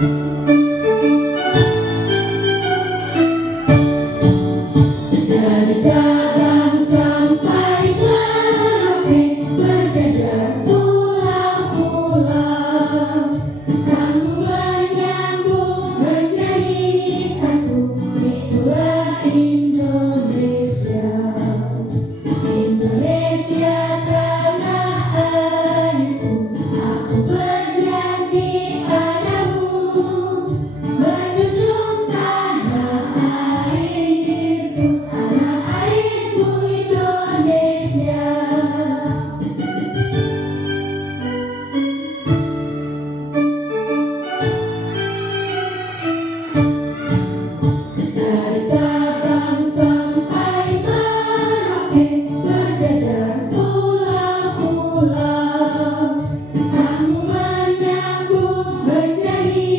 Dari Sabang sampai Merauke, berjajar pulau-pulau, sambung menyambung menjadi satu, itulah Indonesia. Indonesia tanah airku, aku berjanji padamu, menjunjung tanah airku, Indonesia. Dari Sabang sampai Merauke, berjajar pulau-pulau, sambung menyambung menjadi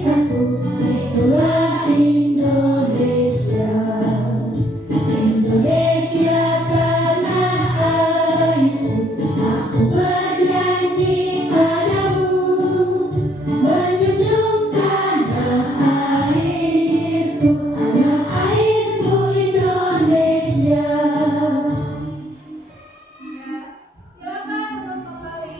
satu, itulah Indonesia. Indonesia tanah airku, aku berjanji padamu, menjunjung tanah airku, Indonesia. Silakan untuk kembali.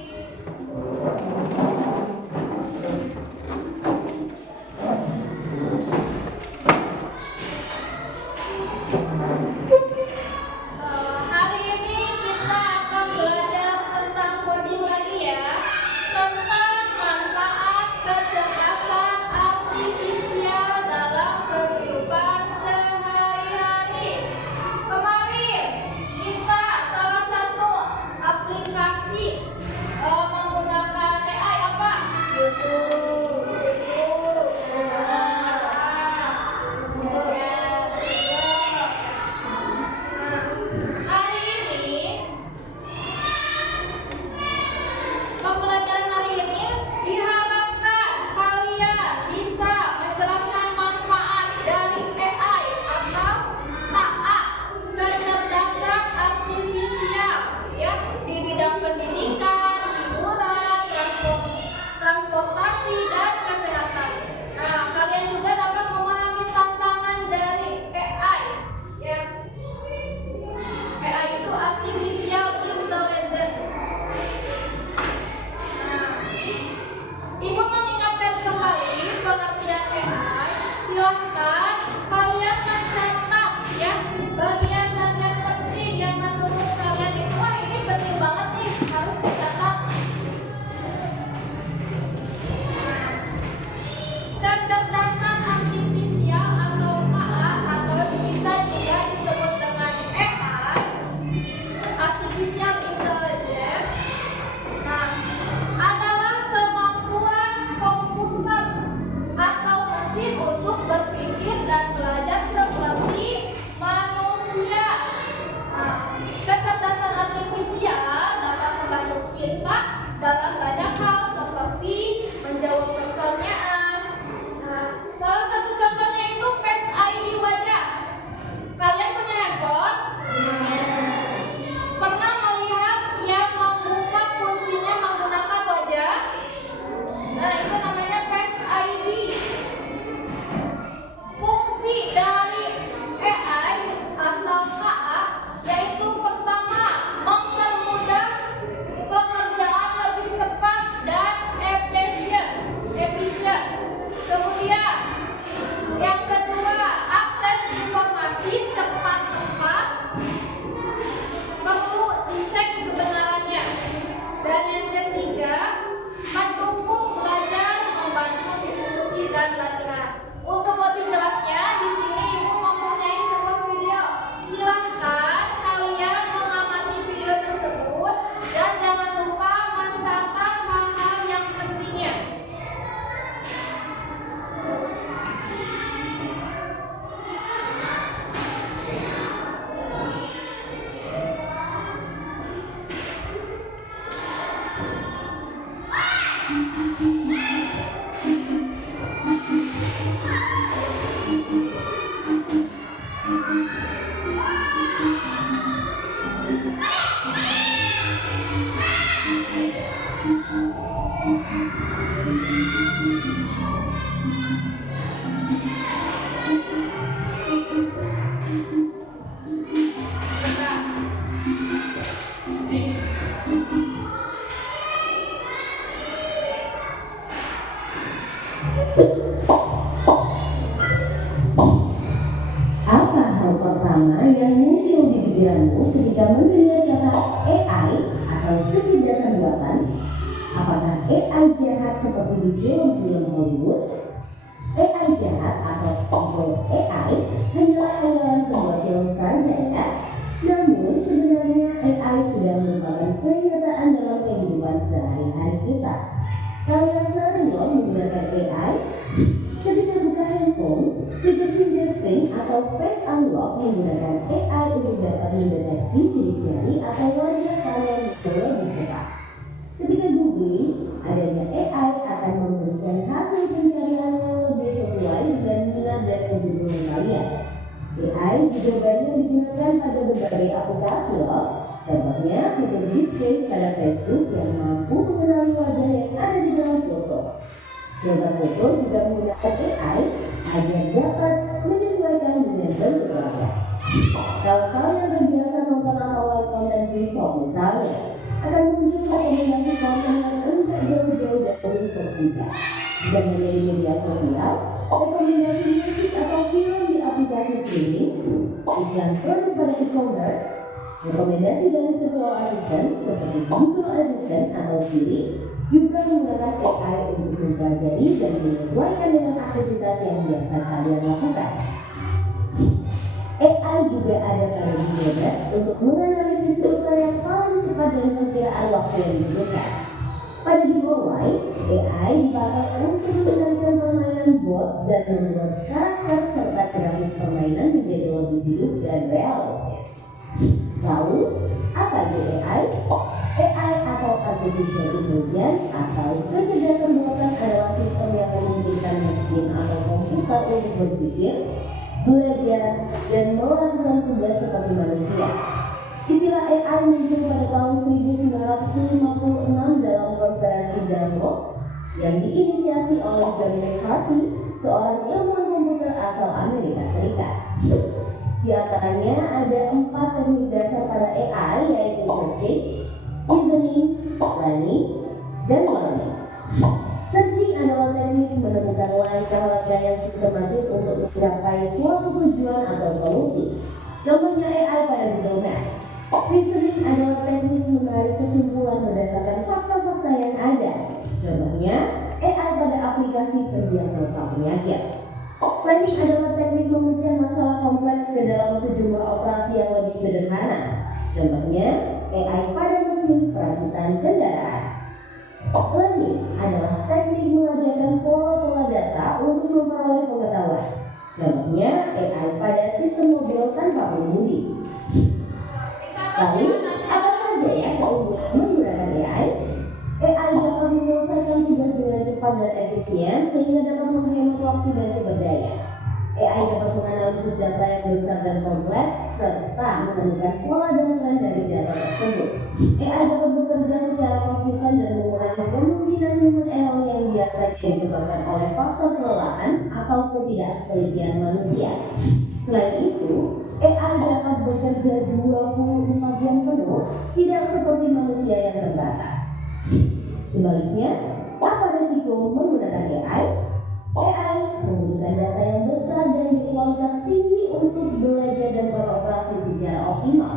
Hari ini kita akan belajar tentang coding lagi ya, tentang manfaat kecerdasan artifisial dalam kehidupan sehari-hari. Kemarin kita salah satu aplikasi menggunakan AI apa? YouTube. Hari ini, pembelajaran hari ini diharapkan kalian bisa menjelaskan manfaat dari AI atau KA, kecerdasan artifisial, ya, di bidang pendidikan, hiburan, transportasi, dan kesehatan. Nah, kalian juga dapat memahami tantangan dari AI, ya. AI itu artificial intelligence. Nah, Ibu mengingatkan kembali pengertian AI. Silahkan kalian mencatat ya bagian-bagian penting yang menurut kalian itu wah ini penting banget nih, harus dicatat. Kecerdasan artifisial atau KA atau bisa juga disebut dengan AI, artificial intelligence, nah, adalah kemampuan komputer atau mesin untuk berpikir dan belajar seperti manusia. Nah, kecerdasan artifisial dapat membantu kita dalam banyak hal seperti menjawab pertanyaan. Nah, salah satu contohnya itu Face ID wajah. Kalian punya handphone? Pernah melihat yang membuka kuncinya menggunakan wajah? Nah, itu namanya Face ID. Fungsi dari AI atau KA yaitu pertama, mempermudah pekerjaan lebih cepat dan efisien. Kemudian yang kedua, akses informasi cepat, perlu dicek kebenarannya. Dan yang ketiga, mendukung belajar, membantu diskusi dan latihan. Untuk lebih jelasnya, di sini Ibu mempunyai sebuah video. Silahkan kalian mengamati video tersebut dan jangan lupa mencatat hal-hal yang pentingnya. Apa hal pertama yang muncul di pikiranmu ketika mendengar kata AI atau kecerdasan buatan? Apakah AI jahat seperti di film-film Hollywood? AI jahat atau evil AI hanyalah khayalan pembuat film saja ya. Namun sebenarnya AI sudah merupakan kenyataan dalam kehidupan sehari-hari kita. Kalian sering loh menggunakan AI? Ketika buka handphone, fitur fingerprint atau face unlock menggunakan AI untuk dapat mendeteksi sidik jari atau wajah kalian lebih cepat. Ketika googling, adanya AI akan memberikan hasil pencarian yang lebih sesuai dengan minat dan kebutuhan kalian. AI juga banyak digunakan pada berbagai aplikasi loh. Contohnya fitur deepfake pada Facebook yang mampu mengenali wajah yang ada di dalam foto. Filter foto juga menggunakan AI agar dapat menyesuaikan dengan bentuk wajah. Kalau kalian terbiasa nonton atau like konten K-pop misalnya, akan muncul rekomendasi konten yang enggak jauh-jauh dari juga. Dan menjadi media sosial, rekomendasi musik atau film di aplikasi streaming, iklan produk pada e-commerce, rekomendasi dari virtual assistant seperti Google Assistant atau Siri juga menggunakan AI untuk mempelajari dan menyesuaikan dengan aktivitas yang biasa kalian lakukan. AI juga ada pada Google Maps untuk menganalisis rute yang paling cepat dan perkiraan waktu yang dibutuhkan. Pada giveaway, AI dipakai untuk mengendalikan permainan bot dan membuat karakter serta grafis permainan menjadi lebih hidup dan realistis. Lalu, apa itu AI? AI atau Artificial Intelligence atau kecerdasan buatan adalah sistem yang memungkinkan mesin atau komputer untuk berpikir, belajar, dan melakukan tugas seperti manusia. Istilah AI muncul pada tahun 1956 dalam konferensi Dartmouth yang diinisiasi oleh John McCarthy, seorang ilmuwan komputer asal Amerika Serikat. Di antaranya ada 4 teknik dasar pada AI, yaitu searching, reasoning, planning, dan learning. Searching adalah teknik menemukan langkah-langkah yang sistematis untuk mencapai suatu tujuan atau solusi. Contohnya AI pada Google Maps. Reasoning adalah teknik menarik kesimpulan berdasarkan fakta-fakta yang ada. Contohnya AI pada aplikasi pendiagnosa penyakit. Planning adalah teknik memecah masalah kompleks ke dalam sejumlah operasi yang lebih sederhana. Contohnya AI pada mesin perakitan kendaraan. Learning adalah teknik mengajarkan pola-pola data untuk memperoleh pengetahuan. Contohnya AI pada sistem mobil tanpa pengemudi. Lalu, apa saja ya keunggulan menggunakan AI? AI dapat menyelesaikan tugas dengan cepat dan efisien sehingga dapat menghemat waktu dan sumber daya. AI dapat menganalisis data yang besar dan kompleks serta menemukan pola dan tren dari data tersebut. AI dapat bekerja secara konsisten dan mengurangi kemungkinan human error yang biasa disebabkan oleh faktor kelelahan atau ketidaktelitian manusia. Selain itu, AI dapat bekerja 24 jam penuh, tidak seperti manusia yang terbatas. Sebaliknya, apa risiko menggunakan AI? AI membutuhkan data yang besar dan berkualitas tinggi untuk belajar dan beroperasi secara optimal.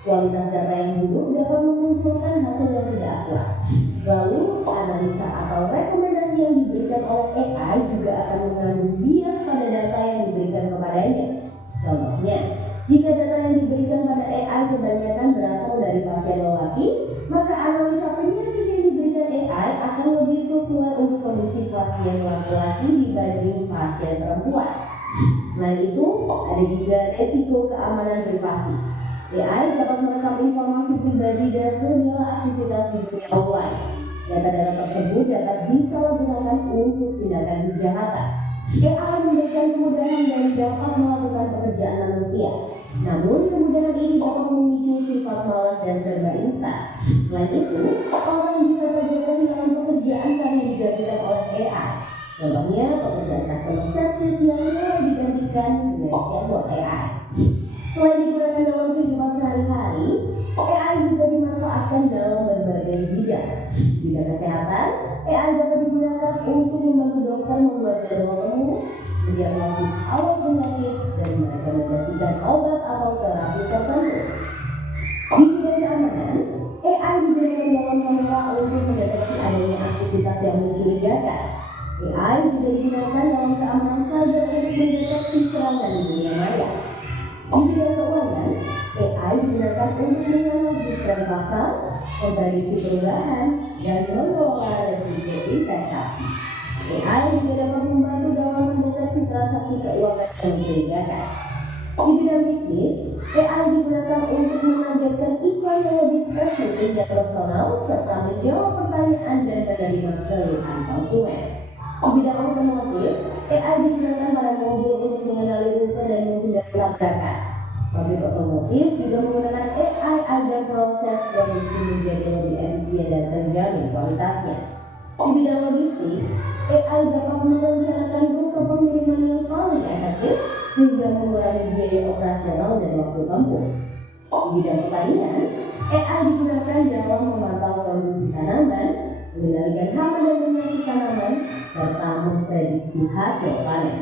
Kualitas data yang buruk dapat memunculkan hasil yang tidak akurat. Lalu, analisa atau rekomendasi yang diberikan oleh AI juga akan mengandung bias pada data yang diberikan kepadanya. Contohnya, jika data yang diberikan pada AI kebanyakan berasal dari pasien lelaki, maka analisa penyakit yang diberikan AI akan lebih sesuai untuk kondisi pasien laki-laki dibanding pasien perempuan. Selain itu, ada juga resiko keamanan privasi. AI dapat merekam informasi pribadi dan segala aktivitas di dunia online. Data-data tersebut dapat disalahgunakan untuk tindakan kejahatan. AI memberikan kemudahan dan dapat melakukan pekerjaan manusia. Namun, kemudahan ini dapat memicu sifat malas dan serba instan. Selain itu, orang bisa saja kehilangan pekerjaan karena digantikan oleh AI. Contohnya pekerjaan customer service yang mulai digantikan dengan chatbot AI. Selain digunakan dalam kehidupan sehari-hari, AI juga dimanfaatkan dalam berbagai bidang. Di bidang kesehatan, AI dapat digunakan untuk membantu dokter membuat jadwal temu, mendiagnosis awal penyakit, dan merekomendasikan obat atau terapi tertentu. Di bidang keamanan, AI digunakan dalam kamera untuk mendeteksi adanya aktivitas yang mencurigakan. AI juga digunakan dalam keamanan cyber untuk mendeteksi serangan di dunia maya. Di bidang keuangan, AI digunakan untuk menganalisis tren pasar, memprediksi perubahan, dan mengelola risiko investasi. AI juga dapat membantu dalam mendeteksi transaksi keuangan yang mencurigakan. Di bidang bisnis, AI digunakan untuk menargetkan iklan yang lebih spesifik dan personal serta menjawab pertanyaan dan menerima keluhan konsumen. Di bidang otomotif, AI digunakan pada mobil untuk mengenali rute dan menghindari tabrakan. Pabrik otomotif juga menggunakan AI agar proses produksi menjadi lebih efisien dan terjamin kualitasnya. Di bidang logistik, AI dapat merencanakan rute pengiriman yang paling efektif sehingga mengurangi biaya operasional dan waktu tempuh. Di bidang pertanian, AI digunakan dalam memantau kondisi tanaman, mengendalikan hama dan penyakit tanaman, serta memprediksi hasil panen.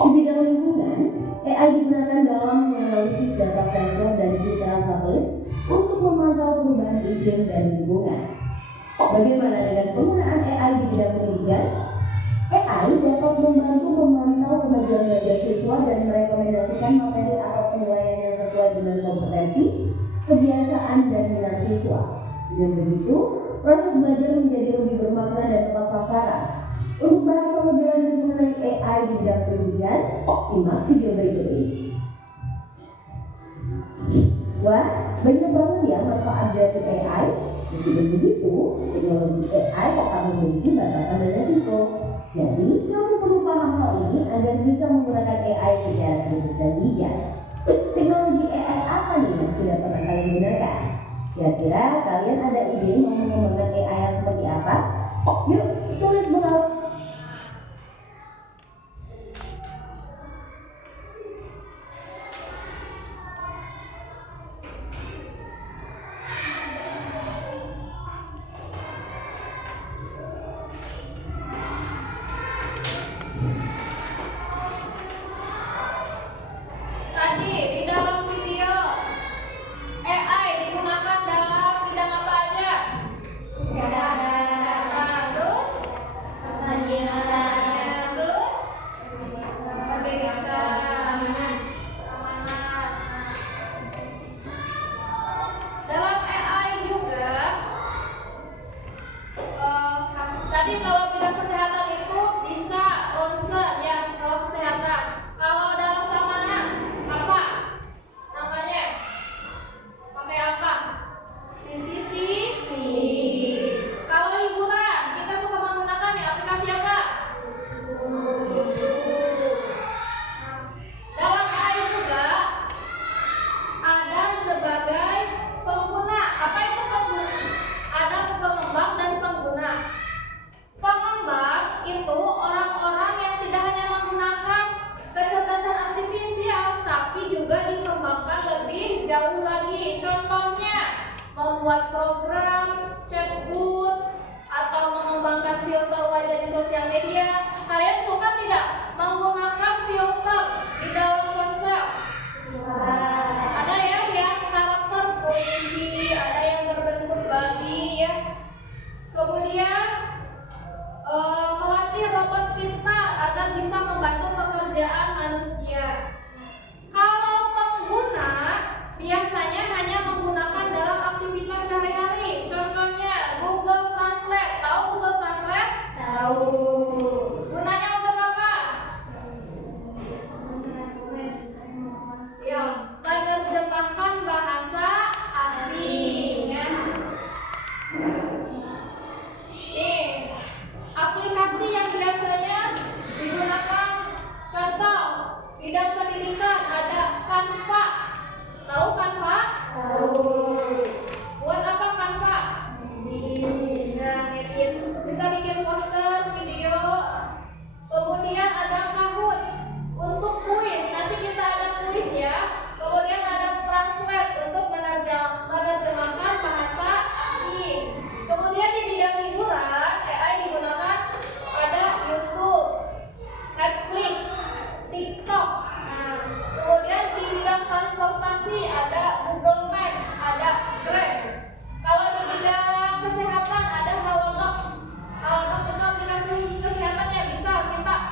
Di bidang lingkungan, AI digunakan dalam menganalisis data sensor dan citra satelit untuk memantau perubahan iklim dan lingkungan. Bagaimana dengan penggunaan AI di bidang pendidikan? AI dapat membantu memantau kemajuan belajar siswa dan merekomendasikan materi atau penilaian yang sesuai dengan kompetensi, kebiasaan, dan minat siswa. Dengan begitu, proses belajar menjadi lebih bermakna dan tepat sasaran. Untuk bahas lebih lanjut mengenai AI di bidang pendidikan, simak video berikut ini. Wah, banyak banget ya manfaat dari AI. Meskipun begitu, teknologi AI tetap memiliki batasan dan resiko. Jadi, kamu perlu paham hal ini agar bisa menggunakan AI secara kritis dan bijak. Teknologi AI apa nih yang sudah pernah kalian gunakan? Kira-kira kalian ada ide mau mengembangkan AI yang seperti apa? Yuk, tulis bersama. Tadi di dalam video AI digunakan dalam bidang apa aja? Kesehatan, Terus, pendidikan, terus, pendidikan, keamanan. Dalam AI juga, tadi kalau bidang kesehatan itu bisa ronsen ya, kalau kesehatan. Kalau dalam keamanan apa namanya? Pakai apa? CCTV. Kalau hiburan kita suka menggunakan ya aplikasi apa? Dalam AI juga ada sebagai pengguna. Apa itu pengguna? Ada pengembang dan pengguna. Pengembang itu orang-orang yang tidak hanya menggunakan kecerdasan artifisial, tapi juga dikembangkan lebih jauh lagi. Contohnya, membuat program, chatbot, atau mengembangkan filter wajah di sosial media. Kalian suka tidak menggunakan filter di dalam ponsel? Ada ya yang karakter kelinci, ada yang berbentuk babi ya. Kemudian melatih robot pintar agar bisa membantu pekerjaan manusia. Kalau pengguna biasanya hanya menggunakan dalam aktivitas sehari-hari. Contohnya Google Translate. Tahu Google Translate? tahu, Gunanya untuk apa? Ya, menerjemahkan bahasa asing. Ya. Nih, aplikasi yang biasanya digunakan contoh bidang pendidikan ada Canva. Tahu Canva? tahu, Buat apa Canva? Nah, bisa bikin poster, video, Kemudian ada Kahoot untuk kuis. Nanti kita ada kuis ya. Kemudian ada Translate untuk menerjemahkan bahasa asing. Kemudian di bidang hiburan, AI digunakan pada YouTube, Netflix, TikTok. Nah, kemudian di bidang transportasi ada Google Maps, ada Grab. Kalau di bidang kesehatan ada Halodoc. Halodoc itu aplikasi kesehatan yang bisa kita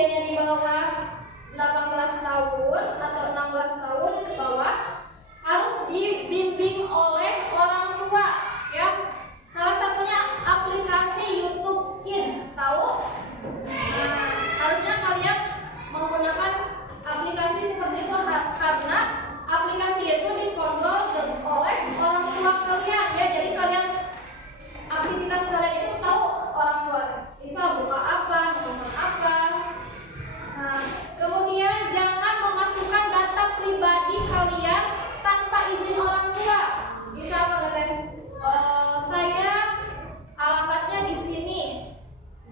usianya di bawah 18 tahun atau 16 tahun ke bawah harus dibimbing oleh orang tua ya. Salah satunya aplikasi YouTube Kids, tahu? Nah, harusnya kalian menggunakan aplikasi seperti itu karena aplikasi itu dikontrol oleh orang tua kalian ya. Jadi kalian aktivitas kalian itu tahu orang tua. Misal buka apa, nonton apa. Nah, kemudian jangan memasukkan data pribadi kalian tanpa izin orang tua. Misal kalian saya alamatnya di sini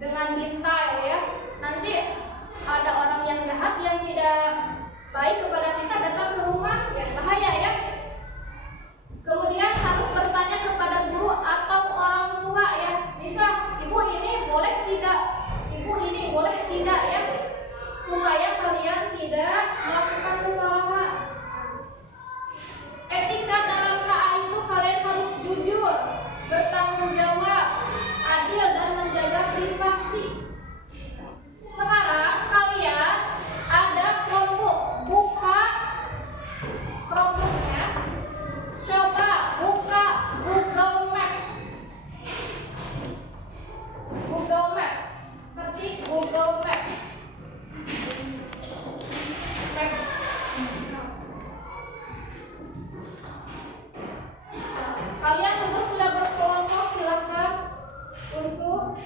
dengan detail ya. Nanti ada orang yang jahat yang tidak baik kepada kita datang ke rumah, ya bahaya ya. Kemudian harus bertanya kepada guru atau orang tua ya. Bisa, ibu ini boleh tidak? Ibu ini boleh tidak ya? Supaya kalian tidak melakukan kesalahan. Etika dalam KA itu kalian harus jujur, bertanggung jawab, adil dan menjaga privasi. Sekarang kalian ada kelompok, buka kelompoknya. Coba buka Google Maps. Google Maps. Ketik Google Maps. Maps. Kalian untuk sudah berkelompok silakan untuk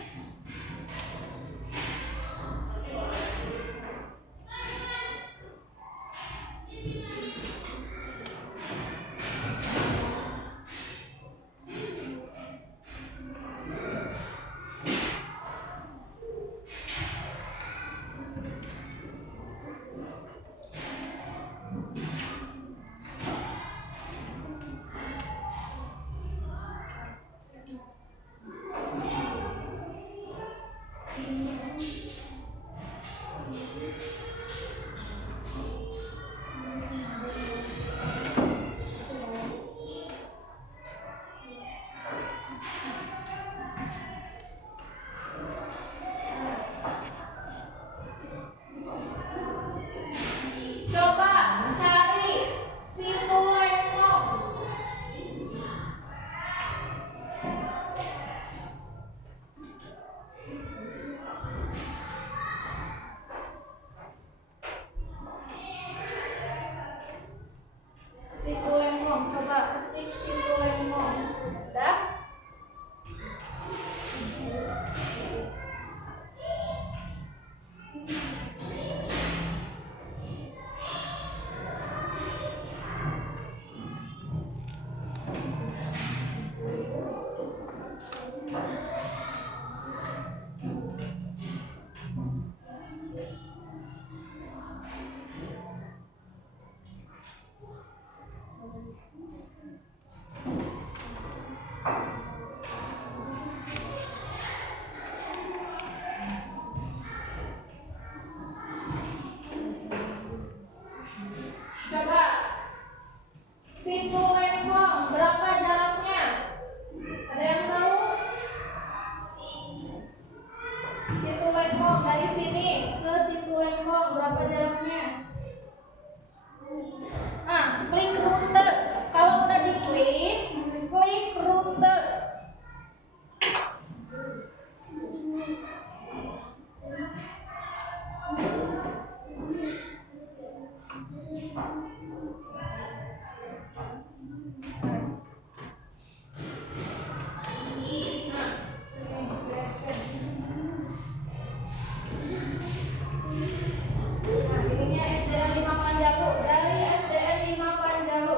SDN 5 Panjalu, dari SDN 5 Panjalu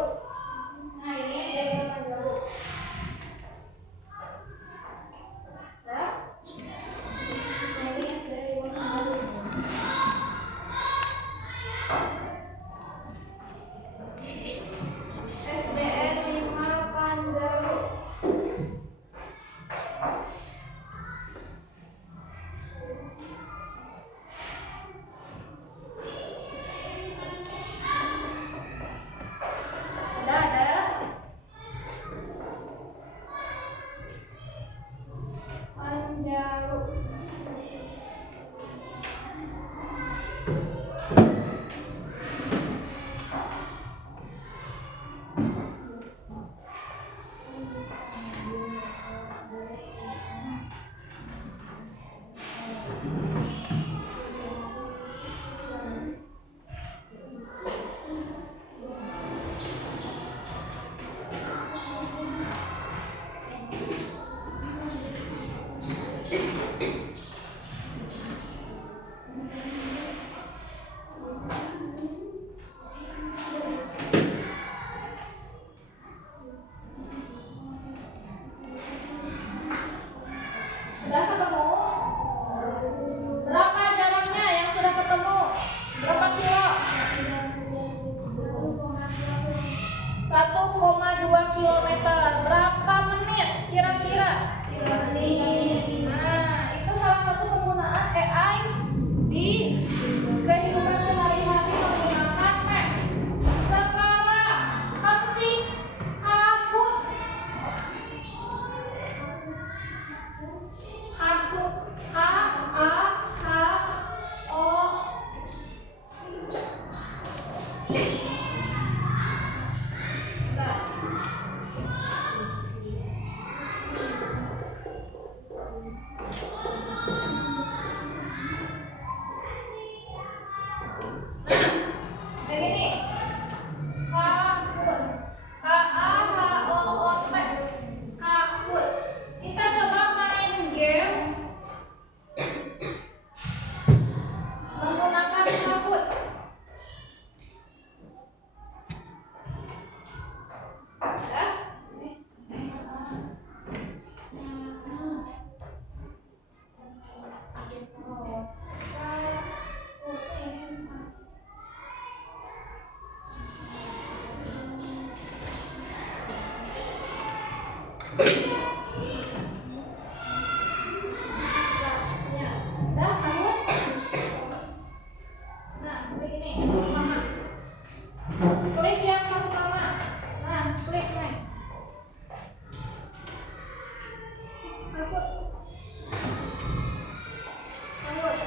Sudah ketemu? Berapa jaraknya yang sudah ketemu? Berapa kilo? 1,2 kilometer. Berapa menit kira-kira? 3 menit. Nah, itu salah satu penggunaan AI di kehidupan sehari-hari menggunakan Maps. Sekarang ketik Kahoot. Kahoot. Begini, Kahoot, Kahoot, Kahoot. Kita coba main game menggunakan Kahoot. Ya. Udah, Kahoot. Nah, begini, Mama. Klik yang pertama. Nah, klik nih. Kahoot. Kahoot.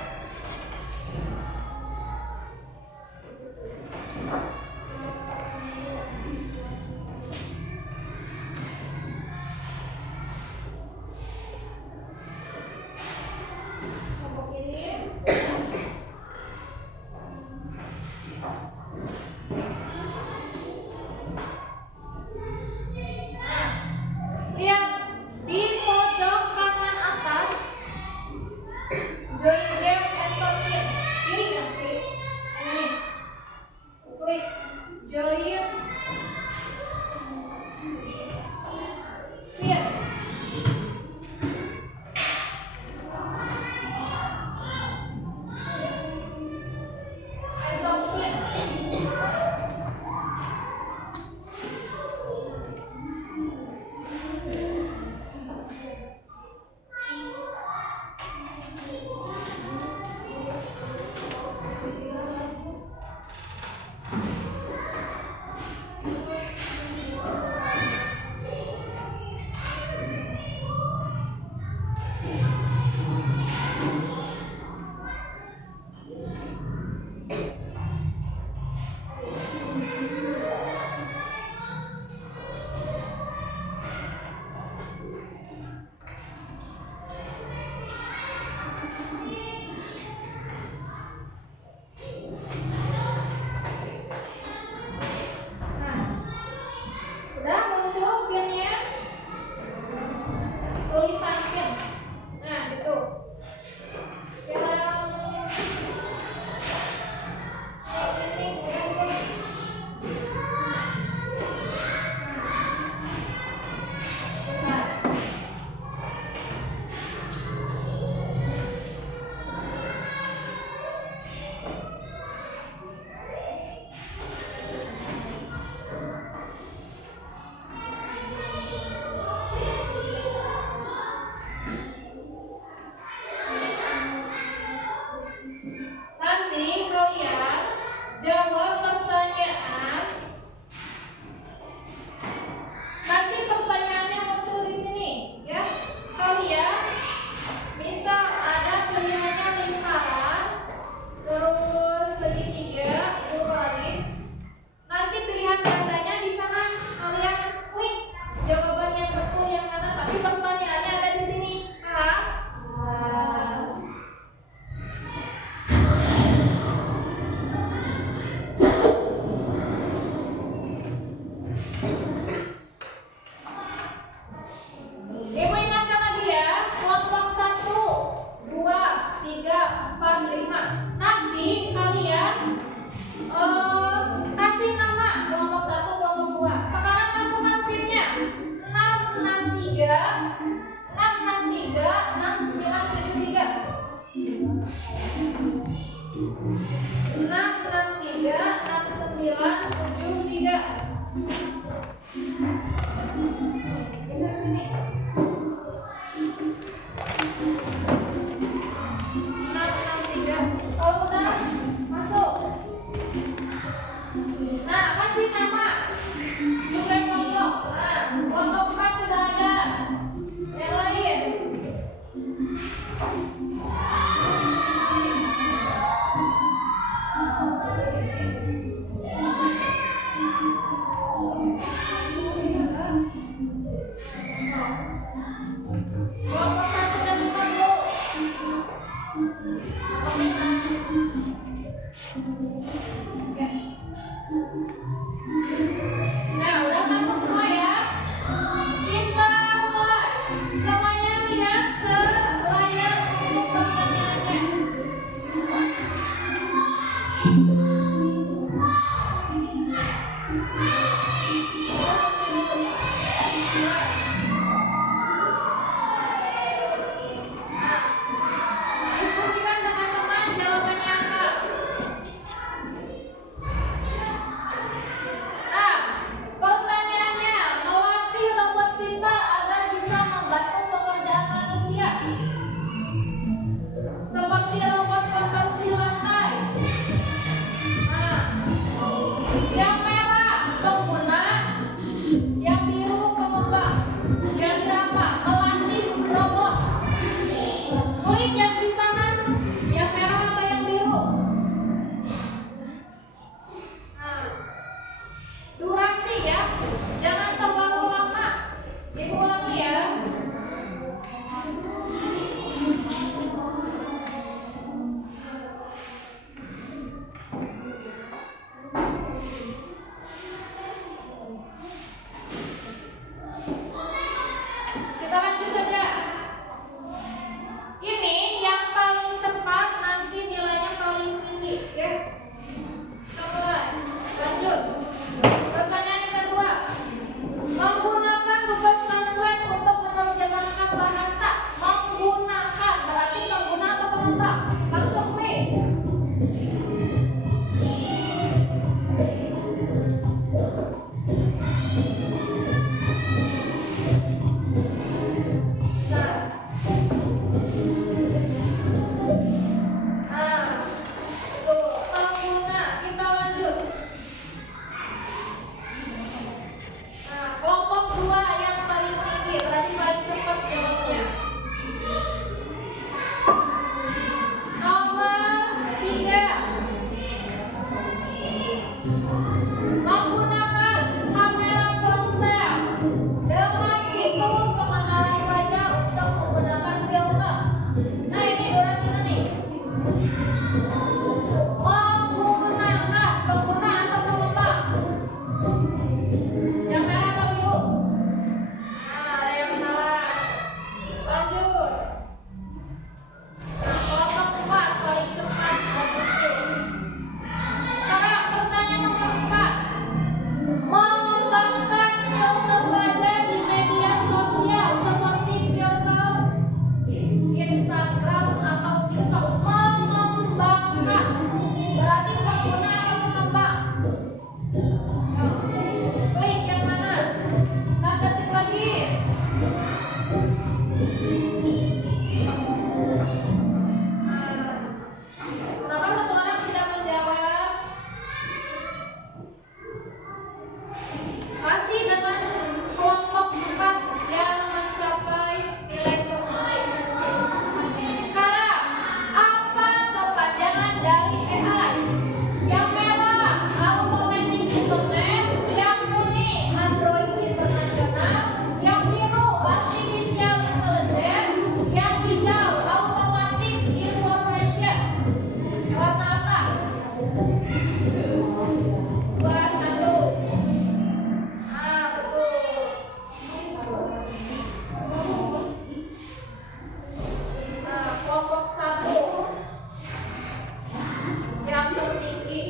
Kelompok 1 dan 5 dulu. Nah, udah masuk semua ya. Kita mulai. Semuanya lihat ke layar untuk pertanyaannya. Diskusikan dengan teman jawabannya apa. Pertanyaannya, melatih robot pintar agar bisa membantu pekerjaan manusia. Seperti robot konversi lantai. Yang merah pengguna, yang biru pengembang. Kira-kira apa? Melatih robot. Klik yang di sana, yang merah atau yang biru? Durasi ya, jangan terlalu lama. Ibu ulangi ya. Kita lanjut saja. Ini yang paling cepat nanti nilainya paling tinggi ya. Kita mulai. Lanjut. Pertanyaan yang kedua. Menggunakan Google Translate untuk menerjemahkan bahasa. Menggunakan berarti pengguna atau pengembang? Langsung B. Tuh, pengguna. Kita lanjut. Kelompok 2 yang paling tinggi, berarti paling cepat jawabnya. Nomor 3. Menggunakan kamera ponsel dengan fitur pengenalan wajah untuk menggunakan filter. Nah, ini durasinya nih. Menggunakan pengguna atau pengembang? Yang merah atau biru? Ada yang salah. Lanjut. Kelompok 4 paling cepat. Sekarang pertanyaan nomor 4. Mengembangkan filter wajah di media sosial seperti filter Instagram atau TikTok. Mengembangkan berarti pengguna atau pengembang? Klik yang mana? Nah, ketik lagi. Kenapa satu orang tidak menjawab? Masih dengan kelompok 4 yang mencapai nilai terbaik. Sekarang, apa kepanjangan dari AI? Yang merah, automatic internet. Yang kuning, Android internasional. Yang biru, artificial intelligence. Yang hijau, automatic information. Warna apa? 2, 1. Betul. Kelompok 1 yang tertinggi.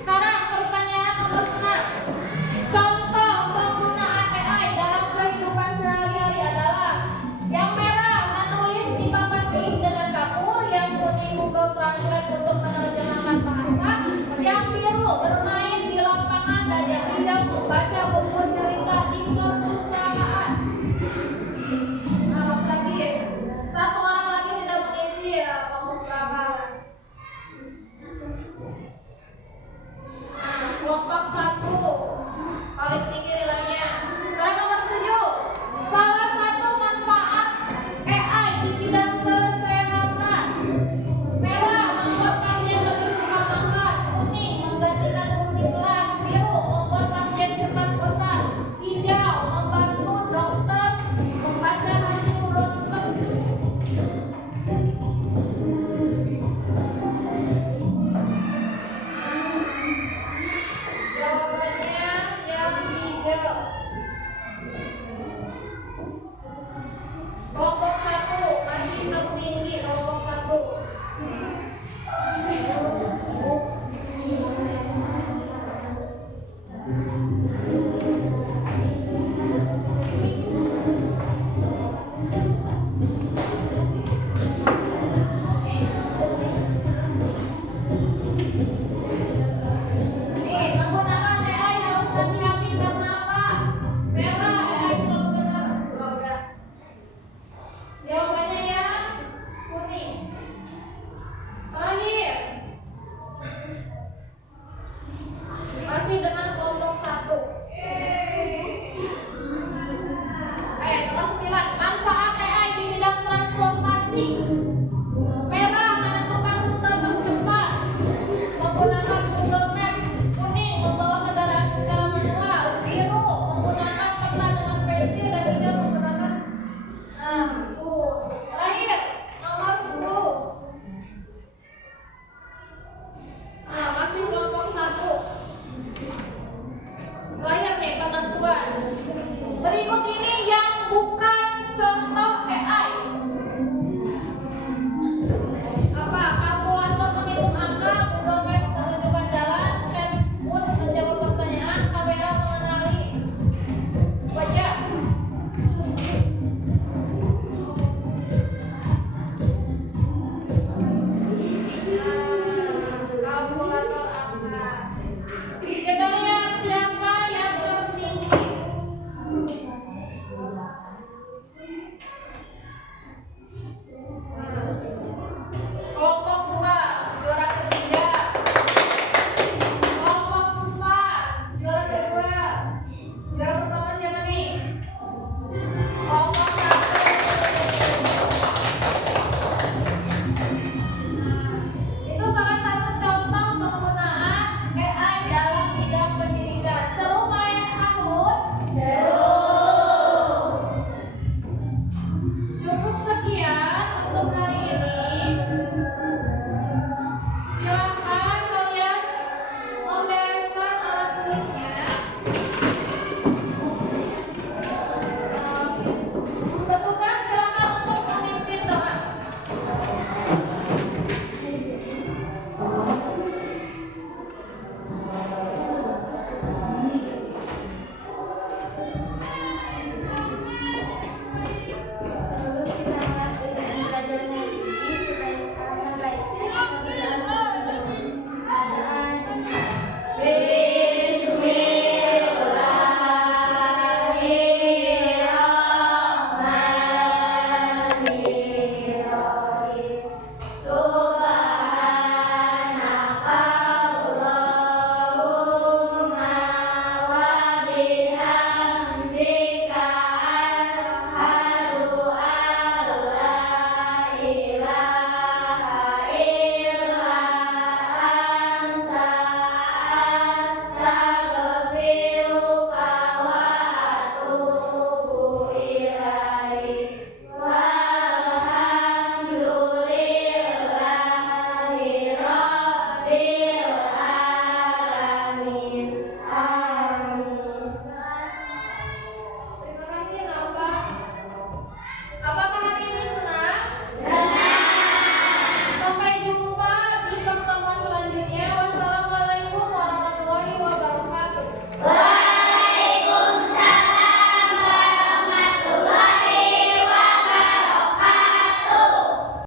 Sekarang pertanyaan nomor 6. Contoh penggunaan AI dalam kehidupan sehari-hari adalah yang merah menulis di papan tulis dengan kapur, yang kuning Google Translate untuk menerjemahkan bahasa, yang biru bermain di lapangan, dan yang hijau membaca buku cerita di perpustakaan. Lagi satu orang lagi tidak mengisi ya kelompok berapa?